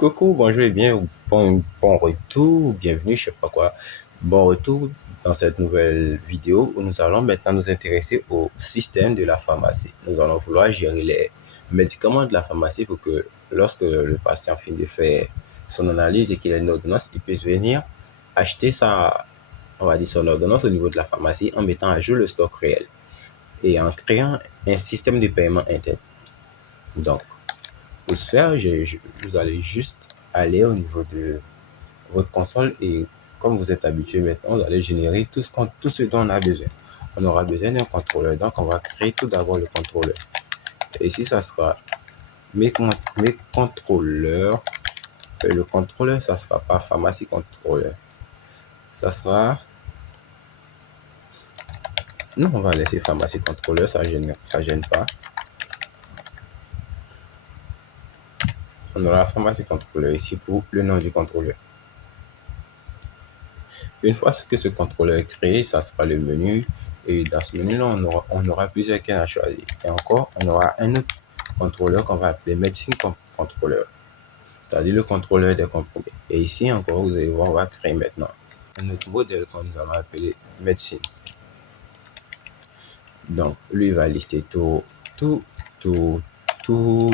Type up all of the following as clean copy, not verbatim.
Coucou, bonjour et bien, bon retour, bienvenue, je sais pas quoi. Bon retour dans cette nouvelle vidéo où nous allons maintenant nous intéresser au système de la pharmacie. Nous allons vouloir gérer les médicaments de la pharmacie pour que lorsque le patient finit de faire son analyse et qu'il a une ordonnance, il puisse venir acheter on va dire son ordonnance au niveau de la pharmacie en mettant à jour le stock réel et en créant un système de paiement interne. Donc, pour ce faire, vous allez juste aller au niveau de votre console et comme vous êtes habitué maintenant, vous allez générer tout ce dont on a besoin. On aura besoin d'un contrôleur. Donc, on va créer tout d'abord le contrôleur. Et ici, ça sera mes contrôleurs. Et le contrôleur, ça sera pas pharmacie contrôleur. Ça sera... Non, on va laisser pharmacie contrôleur, ça gêne pas. On aura pharmacie contrôleur ici pour le nom du contrôleur. Une fois que ce contrôleur est créé, ça sera le menu. Et dans ce menu-là, on aura plusieurs canaux à choisir. Et encore, on aura un autre contrôleur qu'on va appeler médecine contrôleur. C'est-à-dire le contrôleur des comprimés. Et ici encore, vous allez voir, on va créer maintenant un autre modèle qu'on nous allons appeler médecine. Donc, lui, il va lister tous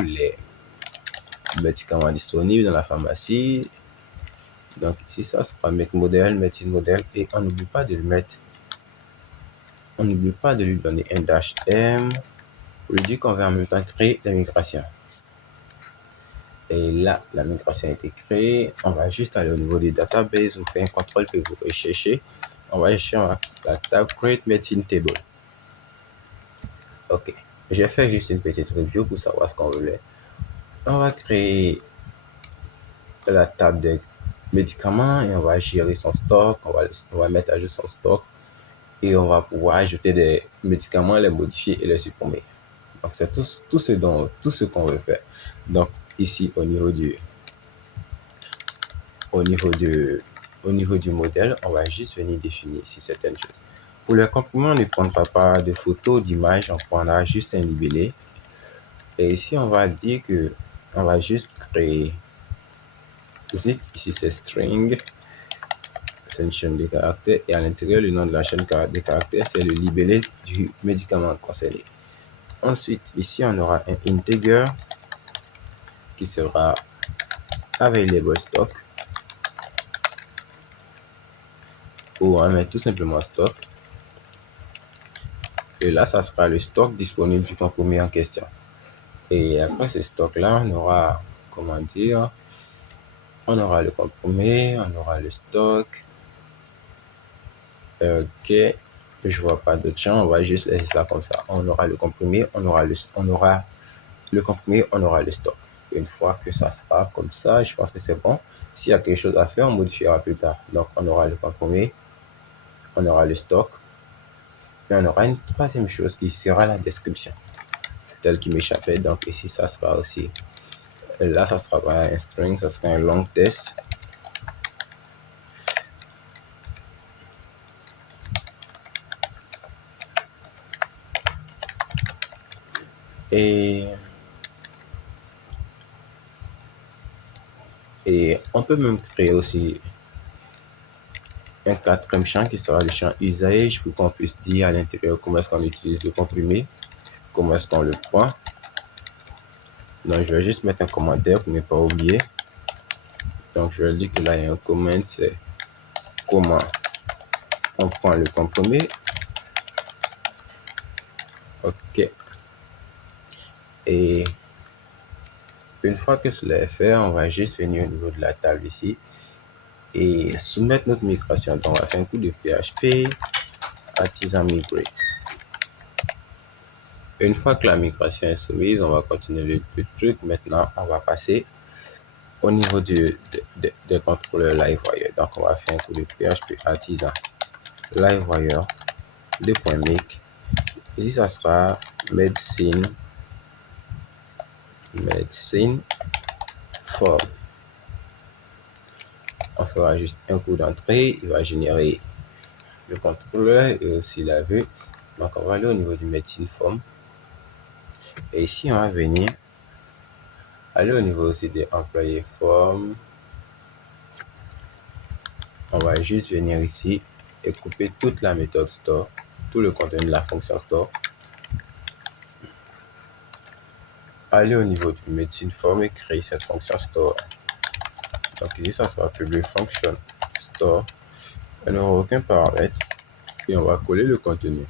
les médicaments disponibles dans la pharmacie. Donc ici, ça sera modèle, médecine modèle. Et on n'oublie pas de le mettre. On n'oublie pas de lui donner un dash M. Pour lui dire qu'on va en même temps créer la migration. Et là, la migration a été créée. On va juste aller au niveau des databases ou faire un contrôle que vous recherchez. On va chercher la table Create Medicine Table. Ok. J'ai fait juste une petite review pour savoir ce qu'on voulait. On va créer la table des médicaments et on va gérer son stock. On va mettre à jour son stock. Et on va pouvoir ajouter des médicaments, les modifier et les supprimer. Donc, c'est tout ce qu'on veut faire. Donc, ici, au niveau du modèle, on va juste venir définir ici certaines choses. Pour les comprimés, on ne prendra pas de photos, d'images, on prendra juste un libellé. Et ici, on va dire que on va juste créer ici c'est string, c'est une chaîne de caractères et à l'intérieur, le nom de la chaîne de caractères, c'est le libellé du médicament concerné. Ensuite, ici, on aura un integer qui sera available stock ou on met tout simplement stock. Et là, ça sera le stock disponible du comprimé en question. Et après ce stock-là, on aura, comment dire, on aura le comprimé, on aura le stock. Ok, je vois pas d'autre champ, on va juste laisser ça comme ça. On aura le comprimé, on aura le comprimé, on aura le stock. Une fois que ça sera comme ça, je pense que c'est bon. S'il y a quelque chose à faire, on modifiera plus tard. Donc, on aura le comprimé, on aura le stock. Et on aura une troisième chose qui sera la description. C'est elle qui m'échappait. Donc, ici, ça sera aussi. Là, ça sera pas un string, ça sera un long test. Et on peut même créer aussi un quatrième champ qui sera le champ usage pour qu'on puisse dire à l'intérieur comment est-ce qu'on utilise le comprimé, comment est-ce qu'on le prend. Donc, je vais juste mettre un commentaire pour ne pas oublier. Donc, je vais dire que là, il y a un comment, c'est comment on prend le comprimé. Ok. Et une fois que cela est fait, on va juste venir au niveau de la table ici et soumettre notre migration. Donc, on va faire un coup de PHP artisan migrate. Une fois que la migration est soumise, on va continuer le truc. Maintenant, on va passer au niveau des contrôleurs LiveWire. Donc, on va faire un coup de PHP artisan LiveWire 2.make. Ici, ça sera medicine form. On fera juste un coup d'entrée. Il va générer le contrôleur et aussi la vue. Donc, on va aller au niveau du medicine form. Et ici, on va venir Aller au niveau aussi des employés formes. On va juste venir ici et couper toute la méthode store, tout le contenu de la fonction store. Aller au niveau du médecine form et créer cette fonction store. Donc ici, ça sera public function store. Elle n'aura aucun paramètre. Et on va coller le contenu.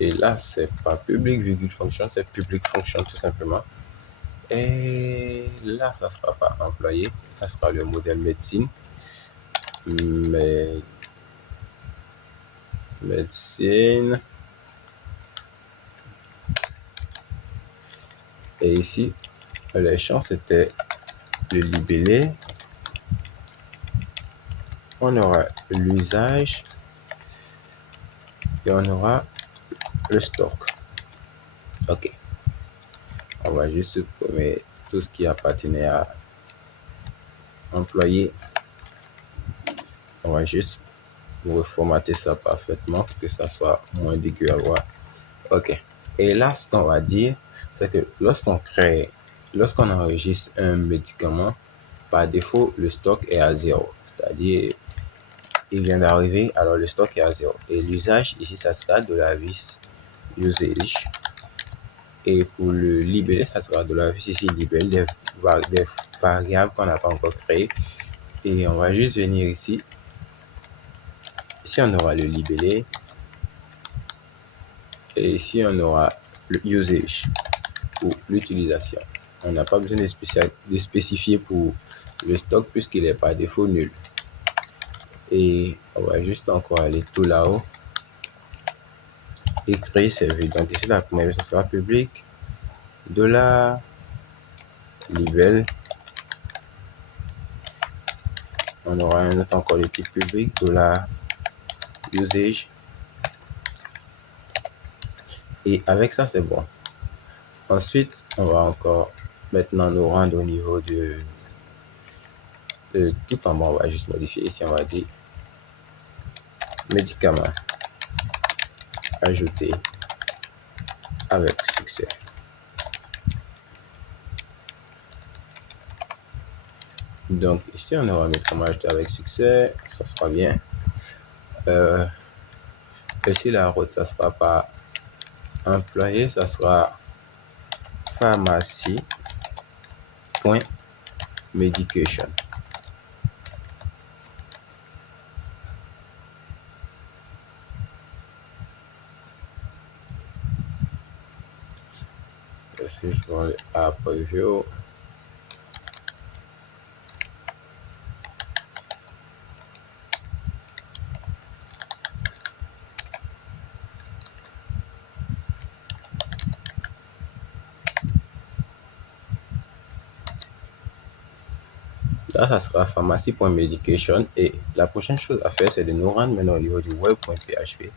Et là, c'est pas public virgule function, c'est public function tout simplement. Et là, ça sera pas employé, ça sera le modèle médecine. Médecine. Et ici, les champs, c'était le libellé. On aura l'usage et on aura le stock. Ok. On va juste supprimer tout ce qui appartenait à employé. On va juste reformater ça parfaitement pour que ça soit moins dégueu à voir. Ok. Et là, ce qu'on va dire, c'est que lorsqu'on enregistre un médicament, par défaut, le stock est à 0. C'est-à-dire, il vient d'arriver, alors le stock est à 0. Et l'usage, ici, ça sera de la vis usage. Et pour le libellé, ça sera de la vis ici libellé, des variables qu'on n'a pas encore créées. Et on va juste venir ici. Ici, on aura le libellé. Et ici, on aura le usage pour l'utilisation. On n'a pas besoin de spécifier pour le stock puisqu'il est par défaut nul. Et on va juste encore aller tout là-haut et créer service. Donc ici, la première version sera public, $, libel. On aura un autre encore de type public, $usage. Et avec ça, c'est bon. Ensuite, on va encore maintenant nous rendre au niveau de tout en bas. On va juste modifier ici. On va dire médicament ajouté avec succès. Donc ici, on aura médicament ajouté avec succès. Ça sera bien. Ici, la route, ça sera pas employé, ça sera pharmacie.medication. Si je vais aller à preview, là, ça sera pharmacie.medication. Et la prochaine chose à faire, c'est de nous rendre maintenant au niveau du web.php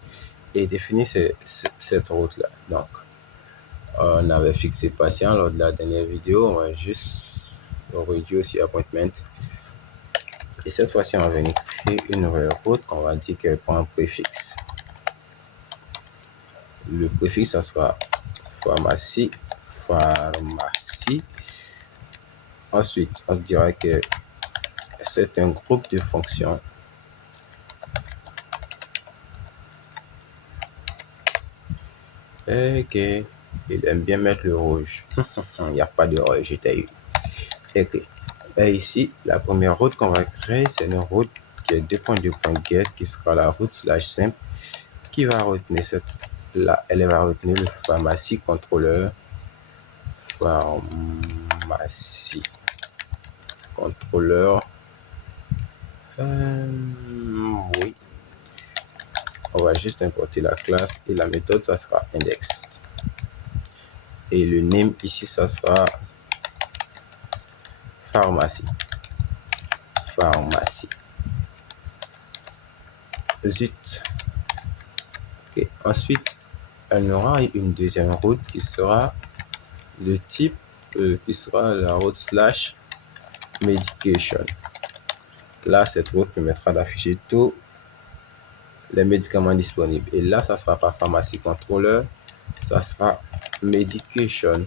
et définir cette route-là. Donc, on avait fixé patient lors de la dernière vidéo. On va juste réduire aussi appointment. Et cette fois-ci, on va venir créer une nouvelle route qu'on va dire qu'elle prend un préfixe. Le préfixe, ça sera pharmacie. Ensuite, on dira que c'est un groupe de fonctions. Ok, il aime bien mettre le rouge. Il n'y a pas de rouge, j'étais eu. Ok. Et ici, la première route qu'on va créer, c'est une route qui est 2.2.get, qui sera la route /simple, qui va retenir là, elle va retenir le pharmacie contrôleur. Pharmacie contrôleur. Oui. On va juste importer la classe et la méthode, ça sera index. Et le name ici, ça sera pharmacie. Zut. Okay. Ensuite, elle aura une deuxième route qui sera le type qui sera la route /medication. Là, cette route permettra d'afficher tous les médicaments disponibles. Et là, ça sera pas pharmacie contrôleur, ça sera medication.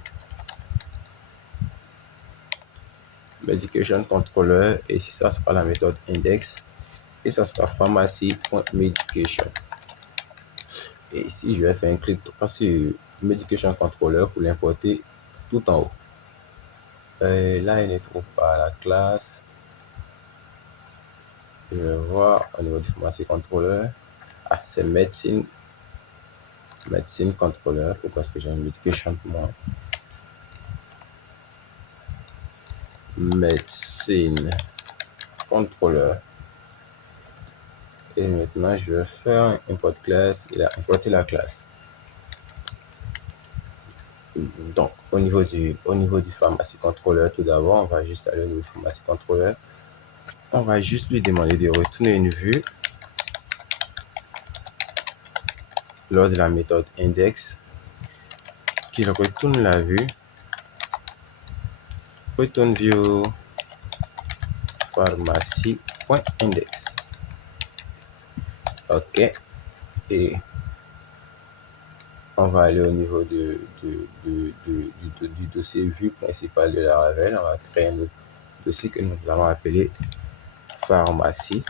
medication controller, et ici ça sera la méthode index, et ça sera pharmacy.medication. Et ici je vais faire un clic droit sur medication controller pour l'importer tout en haut. Là il ne trouve pas la classe. Je vais voir au niveau du pharmacy controller. Ah, c'est médecine controller. Pourquoi est-ce que j'ai une medication pour moi? Médecine controller. Et maintenant je vais faire import class. Il a importé la classe. Donc au niveau du pharmacy controller, tout d'abord on va juste aller au niveau du pharmacy controller. On va juste lui demander de retourner une vue lors de la méthode index, qu'il retourne la vue, return view pharmacy.index. OK. Et on va aller au niveau du dossier vue principal de la Laravel. On va créer un autre dossier que nous allons appeler pharmacie.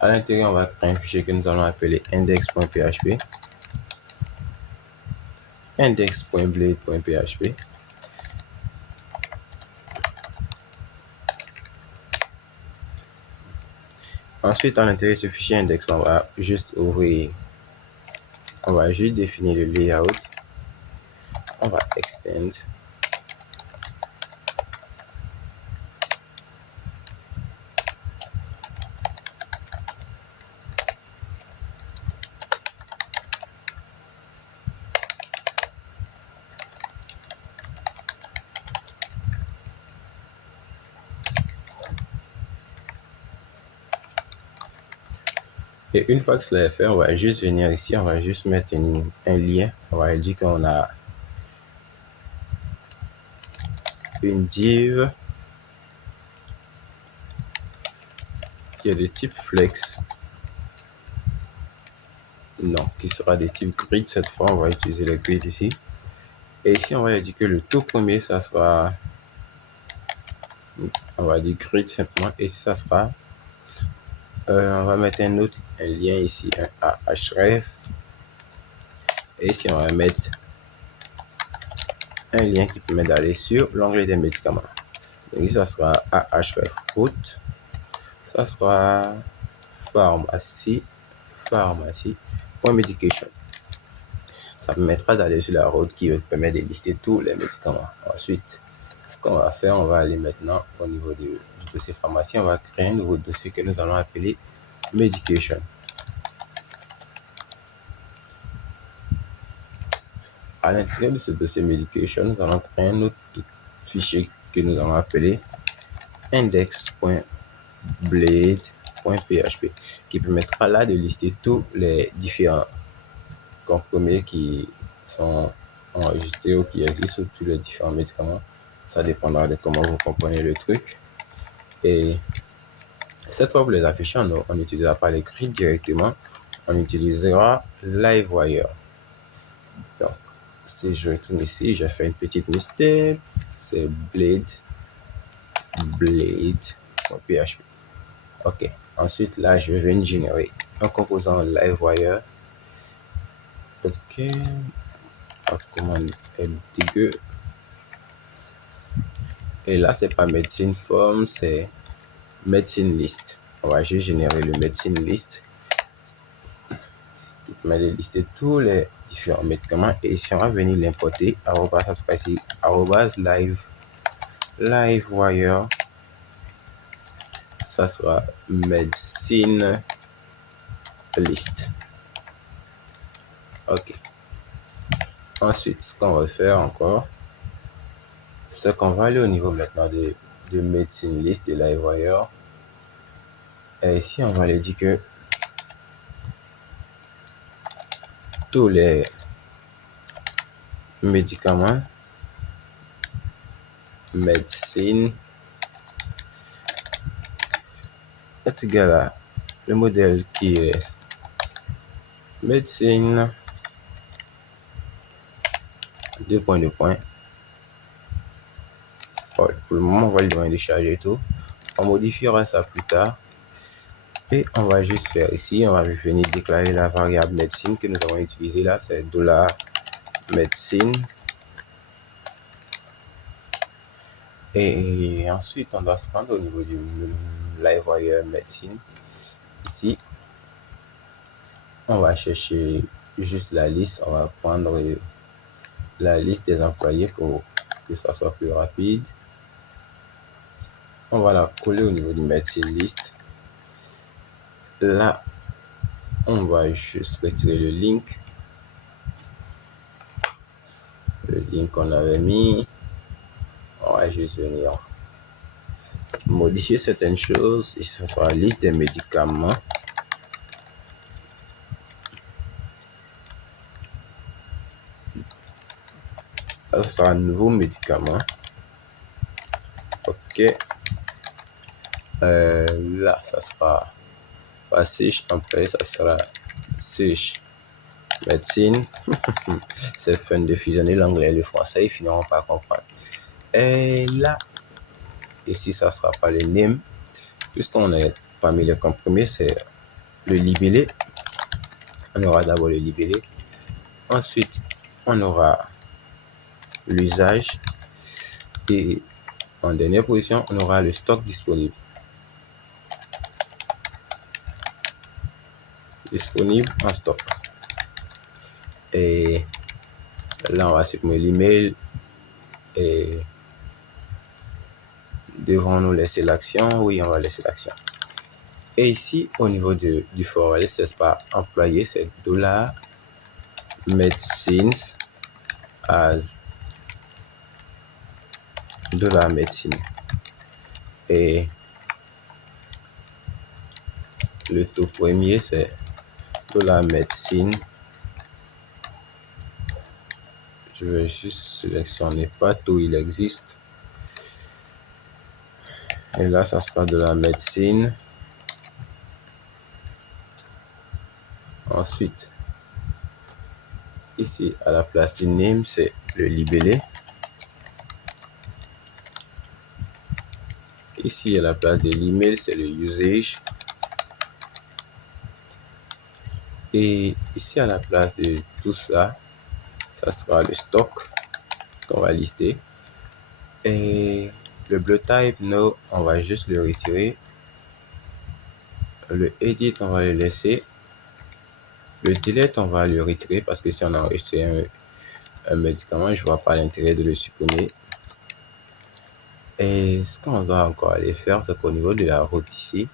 À l'intérieur, on va créer un fichier que nous allons appeler index.php, index.blade.php. Ensuite, à l'intérieur de ce fichier index, on va juste ouvrir, on va juste définir le layout. On va extend. Et une fois que cela est fait, on va juste venir ici, on va juste mettre un lien. On va dire qu'on a une div qui est de type flex. Non, qui sera de type grid. Cette fois, on va utiliser le grid ici. Et ici, on va dire que le tout premier, ça sera, on va dire grid simplement. Et ici, ça sera, on va mettre un lien ici, un href. Et ici, on va mettre un lien qui permet d'aller sur l'onglet des médicaments. Donc ici, ça sera href route. Ça sera pharmacie.medication. Ça permettra d'aller sur la route qui permet de lister tous les médicaments. Ensuite, ce qu'on va faire, on va aller maintenant au niveau du dossier pharmacie. On va créer un nouveau dossier que nous allons appeler medication. À l'intérieur de ce dossier medication, nous allons créer un autre fichier que nous allons appeler index.blade.php, qui permettra là de lister tous les différents comprimés qui sont enregistrés ou qui existent sur tous les différents médicaments. Ça dépendra de comment vous comprenez le truc. Et cette fois, pour les afficher, on n'utilisera pas les grids directement, on utilisera Livewire. Donc, si je retourne ici, j'ai fait une petite mistake, c'est blade.php. OK. Ensuite, là, je vais venir générer un composant Livewire. OK. La commande MTG. Et là, c'est pas medicine form, c'est medicine list. On va juste générer le medicine list qui permet de lister tous les différents médicaments. Et si on va venir l'importer, ça sera ici, livewire. Ça sera medicine list. OK. Ensuite, ce qu'on va faire encore, c'est qu'on va aller au niveau maintenant de medicine list de Livewire. Et ici, on va aller dire que tous les médicaments médecine est égal à le modèle qui est médecine deux points, deux points. Bon, pour le moment, on va lui demander de charger tout. On modifiera ça plus tard. Et on va juste faire ici, on va venir déclarer la variable médecine que nous avons utilisée là, c'est $medicine. Et ensuite, on doit se rendre au niveau du library médecine. Ici, on va chercher juste la liste, on va prendre la liste des employés pour que ça soit plus rapide. On va la coller au niveau du médecine list. Là, on va juste retirer le link qu'on avait mis. On va juste venir modifier certaines choses. Et ça sera la liste des médicaments. Ça sera un nouveau médicament. Ok. Là, ça sera pas Sage. Après, ça sera Sage médecine. C'est fun de fusionner l'anglais et le français. Ils finiront par comprendre. Et là, ici, ça sera pas le name. Puisqu'on est parmi les comprimés, c'est le libellé. On aura d'abord le libellé. Ensuite, on aura l'usage. Et en dernière position, on aura le stock disponible. Disponible en stock. Et là, on va supprimer l'email. Et devons-nous laisser l'action? Oui, on va laisser l'action. Et ici, au niveau du for else, c'est pas employé, c'est $medicines as $medicine. Et le tout premier, c'est $medicine. Je vais juste sélectionner pas tout, il existe. Et là, ça sera $medicine. Ensuite, ici, à la place du name, c'est le libellé. Ici, à la place de l'email, c'est le usage. Et ici, à la place de tout ça, ça sera le stock qu'on va lister. Et le blue type, no, on va juste le retirer. Le edit, on va le laisser. Le delete, on va le retirer parce que si on a enregistré un médicament, je ne vois pas l'intérêt de le supprimer. Et ce qu'on doit encore aller faire, c'est qu'au niveau de la route ici,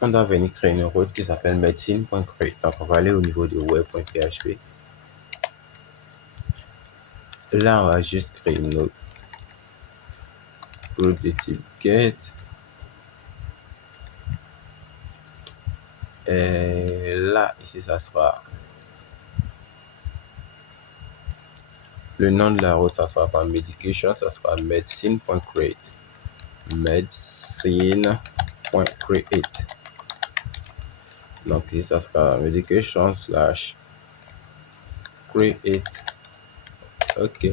on doit venir créer une route qui s'appelle medicine.create. Donc, on va aller au niveau de web.php. Là, on va juste créer une autre route de type get. Et là, ici, ça sera le nom de la route, ça sera pas medication, ça sera medicine.create. Medicine.create. Donc ici, ça sera medication / create. Ok.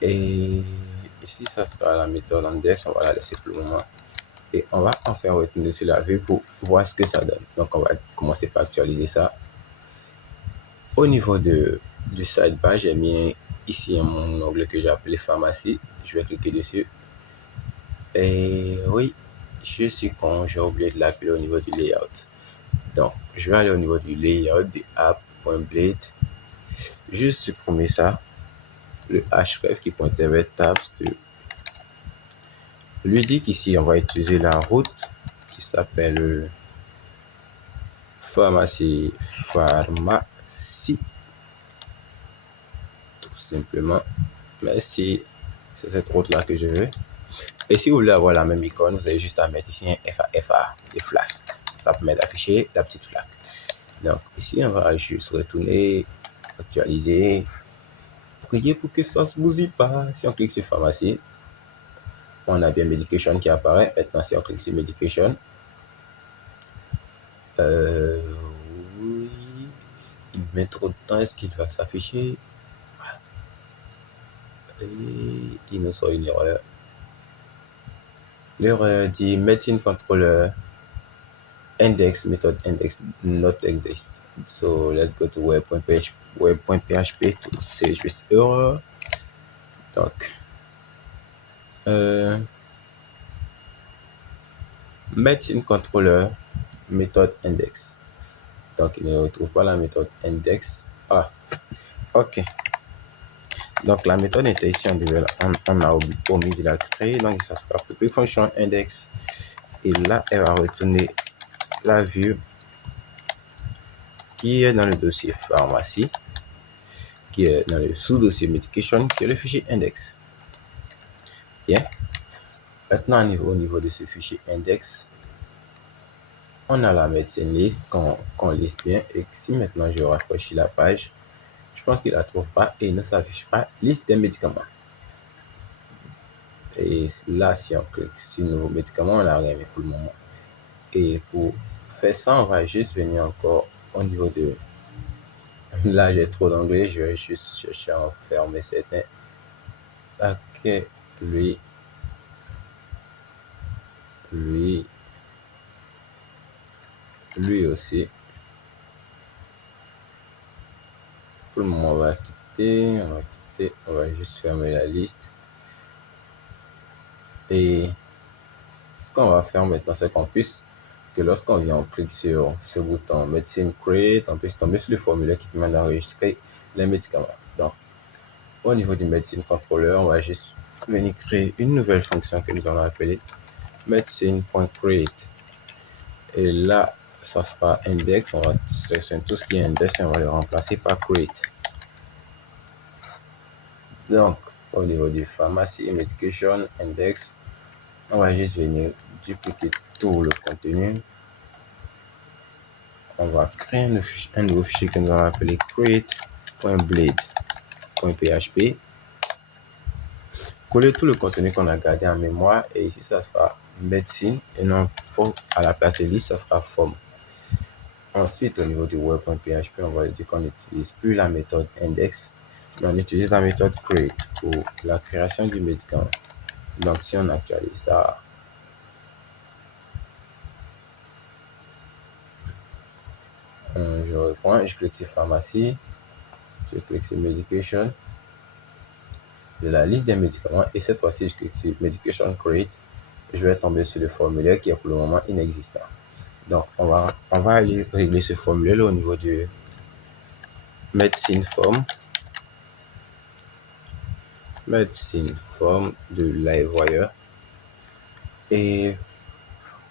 Et ici, ça sera la méthode index. On va la laisser pour le moment. Et on va en faire retourner sur la vue pour voir ce que ça donne. Donc, on va commencer par actualiser ça. Au niveau du sidebar, j'ai mis ici mon onglet que j'ai appelé pharmacie. Je vais cliquer dessus. Et oui, je suis con, j'ai oublié de l'appeler au niveau du layout. Donc, je vais aller au niveau du layout de app.blade. Juste supprimer ça. Le href qui pointait vers tabs 2. Lui dit qu'ici, on va utiliser la route qui s'appelle pharmacie. Tout simplement. Merci. C'est cette route-là que je veux. Et si vous voulez avoir la même icône, vous avez juste à mettre ici un FA des flasques. Ça permet d'afficher la petite flaque. Donc ici, on va juste retourner, actualiser, prier pour que ça ne se bousille pas. Si on clique sur pharmacie, on a bien medication qui apparaît. Maintenant, si on clique sur medication, oui, il met trop de temps. Est-ce qu'il va s'afficher? Et il nous sort une erreur. L'erreur dit Medicine Controller index method index not exist. So let's go to web.php to save this error. Donc, Medicine Controller méthode index. Donc, il ne retrouve pas la méthode index. Ah, ok. Donc, la méthode était ici, on a omis de la créer. Donc, ça sera public function index. Et là, elle va retourner la vue qui est dans le dossier pharmacie, qui est dans le sous-dossier medication, qui est le fichier index. Bien. Maintenant, au niveau de ce fichier index, on a la medicine list qu'on liste bien. Et si maintenant je rafraîchis la page, je pense qu'il ne la trouve pas et il ne s'affiche pas liste des médicaments. Et là, si on clique sur nouveau médicament, on n'a rien pour le moment. Et pour faire ça, on va juste venir encore au niveau de... Là, j'ai trop d'anglais, je vais juste chercher à enfermer certains. Ok, lui aussi. Pour le moment, on va quitter, on va juste fermer la liste. Et ce qu'on va faire maintenant, c'est qu'on puisse, que lorsqu'on vient, on clique sur ce bouton Medicine Create, on puisse tomber sur le formulaire qui permet d'enregistrer les médicaments. Donc, au niveau du Medicine Controller, on va juste venir créer une nouvelle fonction que nous allons appeler medicine.create. Et là, ça sera index. On va sélectionner tout ce qui est index et on va le remplacer par create. Donc, au niveau du pharmacie medication index, on va juste venir dupliquer tout le contenu. On va créer un nouveau fichier que nous allons appeler create.blade.php. Coller tout le contenu qu'on a gardé en mémoire et ici ça sera médecine et non form. À la place de liste, ça sera form. Ensuite, au niveau du web.php, on va dire qu'on n'utilise plus la méthode index, mais on utilise la méthode create pour la création du médicament. Donc, si on actualise ça, je reprends, je clique sur pharmacie, je clique sur medication, de la liste des médicaments et cette fois-ci, je clique sur medication create. Je vais tomber sur le formulaire qui est pour le moment inexistant. Donc, on va aller régler ce formulaire là au niveau de medicine form de LiveWire. Et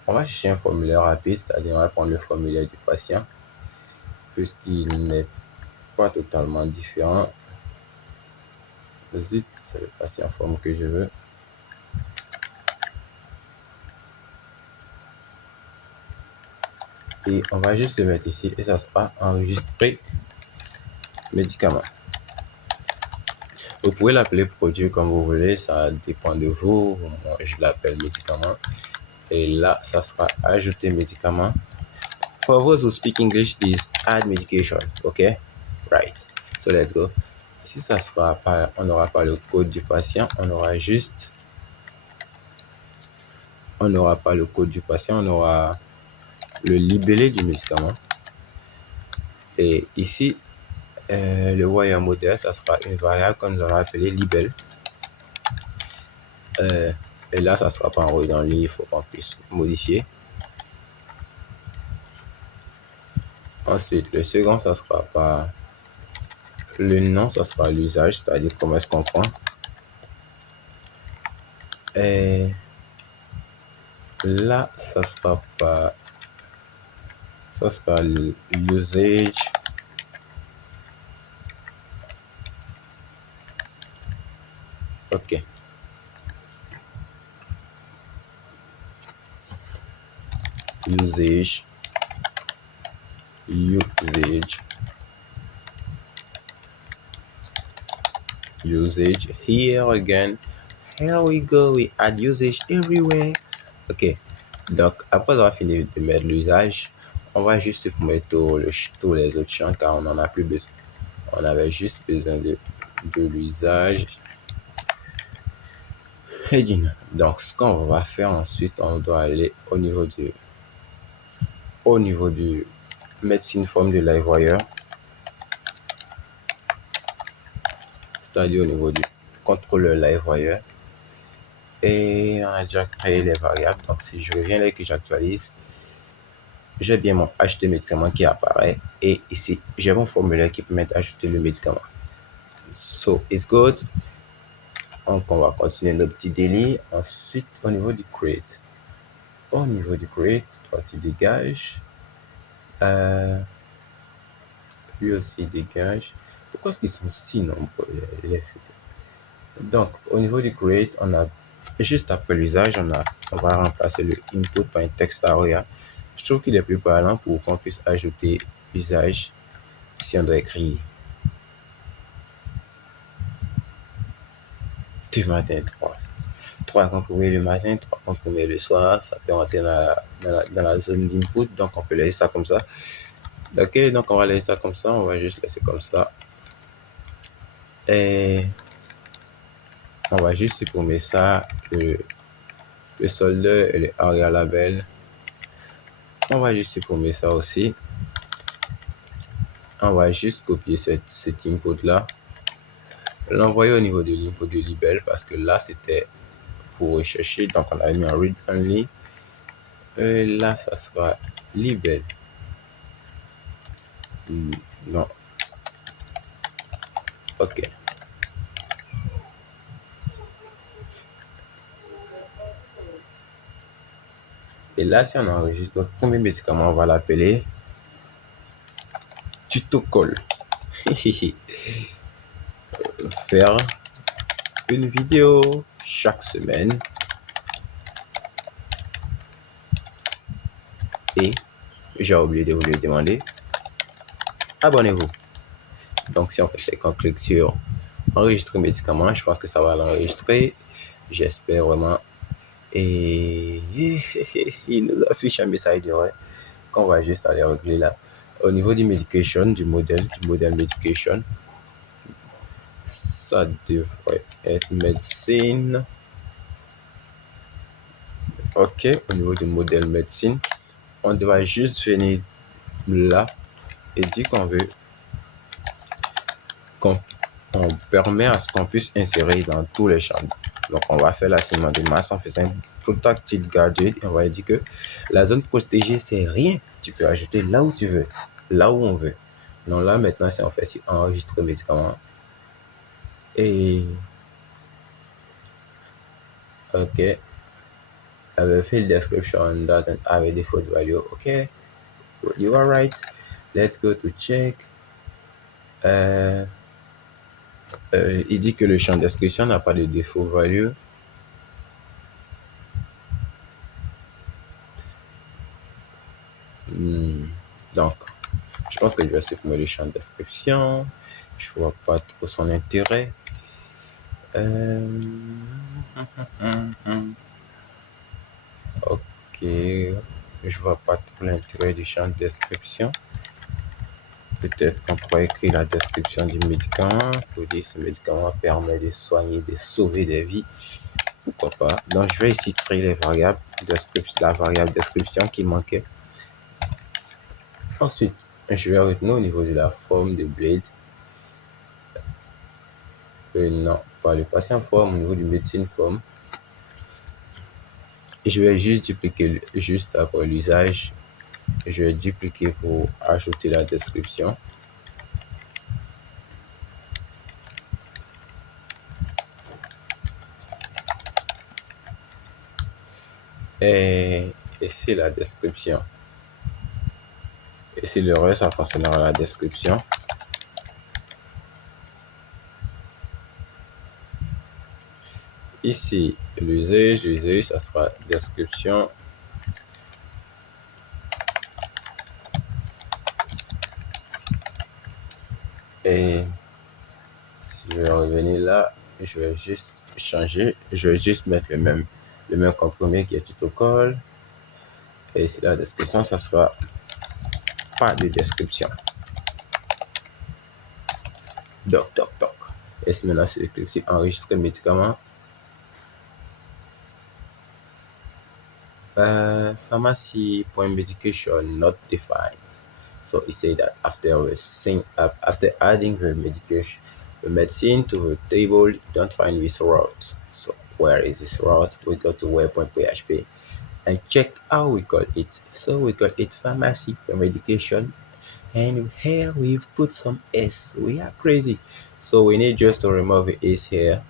on va chercher un formulaire rapide, c'est-à-dire on va prendre le formulaire du patient, puisqu'il n'est pas totalement différent. Zut, c'est le patient form que je veux. Et on va juste le mettre ici et ça sera enregistré médicament. Vous pouvez l'appeler produit comme vous voulez, ça dépend de vous. Moi, je l'appelle médicament. Et là, ça sera ajouter médicament. For those who speak English, is add medication. OK? Right. So let's go. Ici, ça sera pas, on n'aura pas le code du patient, on aura juste, on n'aura pas le code du patient, on aura le libellé du médicament. Et ici, le wire model, ça sera une variable qu'on nous allons appeler libel. Et là, ça sera pas envoyé dans le livre, il faut qu'on puisse modifier. Ensuite, le second, ça sera pas le nom, ça sera l'usage, c'est-à-dire comment est-ce qu'on prend. Et là, ça sera pas, ça sera l'usage. OK. Usage. Here again. Here we go. We add usage everywhere. OK. Donc, après avoir fini de mettre l'usage, on va juste supprimer tous les autres champs car on n'en a plus besoin. On avait juste besoin de l'usage. Hedin. Donc, ce qu'on va faire ensuite, on doit aller au niveau du Medicine Form de LiveWire, c'est-à-dire au niveau du contrôleur LiveWire. Et on a déjà créé les variables. Donc, si je reviens là et que j'actualise, j'ai bien mon acheter médicament qui apparaît. Et ici, j'ai mon formulaire qui permet d'ajouter le médicament. So, it's good. Donc, on va continuer nos petits délits. Ensuite, au niveau du create. Au niveau du create, toi, tu dégages. Lui aussi dégage. Pourquoi est-ce qu'ils sont si nombreux, les filles? Donc, au niveau du create, on a juste après l'usage, on va remplacer le input par un texte aria. Je trouve qu'il est plus parlant pour qu'on puisse ajouter usage si on doit écrire du matin 3 comprimés le matin, 3 comprimés le soir. Ça peut rentrer dans la zone d'input, donc on peut laisser ça comme ça. Ok, donc on va laisser ça comme ça, on va juste laisser comme ça. Et on va juste supprimer ça, le soldeur et le aria label. On va juste supprimer ça aussi. On va juste copier cet input là, l'envoyer au niveau de l'input de libel parce que là c'était pour rechercher, donc on a mis en read only. Et là ça sera libel. Non. Ok. Et là, si on enregistre notre premier médicament, on va l'appeler Tutocol. Faire une vidéo chaque semaine. Et j'ai oublié de vous le demander. Abonnez-vous. Donc, si on fait qu'on clique sur enregistrer médicament, je pense que ça va l'enregistrer. J'espère vraiment. Et il nous affiche un message de ouais, qu'on va juste aller régler là. Au niveau du modèle medication, ça devrait être médecine. Ok, au niveau du modèle médecine, on doit juste venir là et dire qu'on veut qu'on permet à ce qu'on puisse insérer dans tous les champs. Donc, on va faire l'assignement de masse en faisant un protected gadget et on va dire que la zone protégée, c'est rien. Tu peux ajouter là où tu veux, là où on veut. Donc là, maintenant, si on fait ici, enregistrer médicament. Et ok, the field description doesn't have a default value. Okay, you are right. Let's go to check. Il dit que le champ description n'a pas de default value. Donc, je pense que je vais supprimer le champ description. Je vois pas trop son intérêt. Ok, je vois pas trop l'intérêt du champ description. Peut-être qu'on pourrait écrire la description du médicament pour dire ce médicament permet de soigner, de sauver des vies. Pourquoi pas. Donc, je vais ici créer les variables description, la variable description qui manquait. Ensuite, je vais retenir au niveau de la forme de blade. Non, pas le patient forme, au niveau du médecine forme. Et je vais juste dupliquer, juste après l'usage, je vais dupliquer pour ajouter la description. Et c'est la description. Et si le reste, ça concernera la description. Ici, l'usage, ça sera description. Et si je vais revenir là, je vais juste changer, je vais juste mettre le même comprimé qui est tout au col. Et ici, la description, ça sera pas de description. Doc. Et si maintenant, c'est clic sur enregistrer médicament. Pharmacy.medication not defined. So it say that after adding the medicine to the table, you don't find this route. So where is this route? We go to where.php and check how we call it. So we call it pharmacy medication, and here we've put some s. We are crazy, so we need just to remove the s here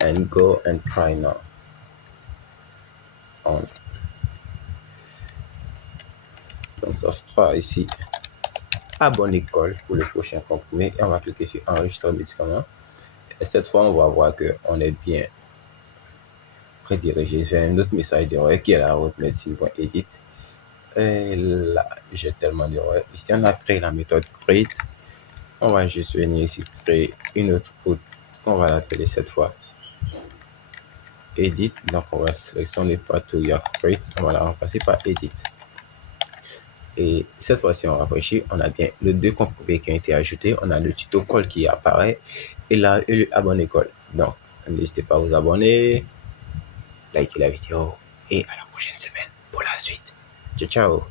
and go and try now on. Donc ça sera ici à bonne école pour le prochain comprimé, et on va cliquer sur enregistrer le médicament, et cette fois on va voir que on est bien redirigé vers un autre message d'erreur qui est la route medicine.edit. Et là j'ai tellement d'erreurs. Ici on a créé la méthode create. On va juste venir ici créer une autre route qu'on va l'appeler cette fois edit. Donc on va sélectionner partout il y a create, on va la remplacer par edit. Et cette fois-ci, on rafraîchit, on a bien les deux comprimés qui ont été ajoutés, on a le tuto call qui apparaît et là, le abonné call. Donc, n'hésitez pas à vous abonner, liker la vidéo et à la prochaine semaine pour la suite. Ciao, ciao.